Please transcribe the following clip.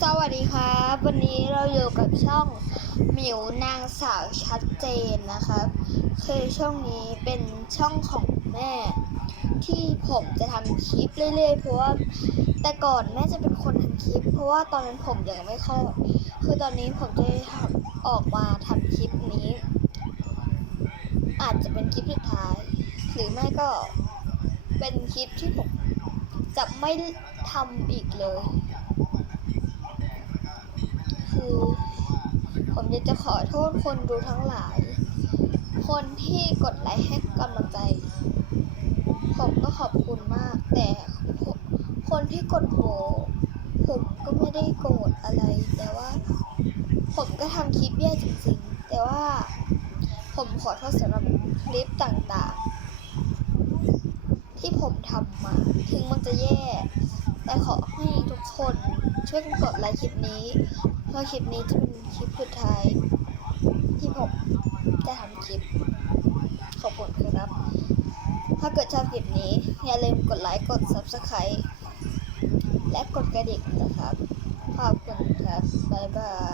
สวัสดีครับ วันนี้เราอยู่กับช่องหมิวนางสาวชัดเจนนะครับ คือช่องนี้เป็นช่องของแม่ ที่ผมจะทำคลิปเรื่อยๆ เพราะว่าแต่ก่อนแม่จะเป็นคนทำคลิป เพราะว่าตอนนั้นผมยังไม่คลอดคือตอนนี้ผมจะทำออกมาทำคลิปนี้ อาจจะเป็นคลิปสุดท้าย หรือไม่ก็เป็นคลิปที่ผมจะไม่ทำอีกเลย คือ ผมอยากจะขอโทษคนดูทั้งหลาย คนที่กดไลค์ให้กำลังใจ ผมก็ขอบคุณมาก แต่คนที่กดโหวตผมก็ไม่ได้โกรธอะไร แต่ว่า ผมก็ทำคลิปแย่จริงๆ แต่ว่าผมขอโทษสำหรับคลิปต่างๆ ที่ผมทำมาถึงมันจะแย่ แต่ขอให้ทุกคนช่วยกดไลค์คลิปนี้ เพราะคลิปนี้จะเป็นคลิปสุดท้ายที่ผมจะทำคลิป ขอบคุณครับ ถ้าเกิดชอบคลิปนี้ อย่าลืมกดไลค์กด subscribe และกดกระดิ่งนะครับ ขอบคุณครับ บ๊ายบาย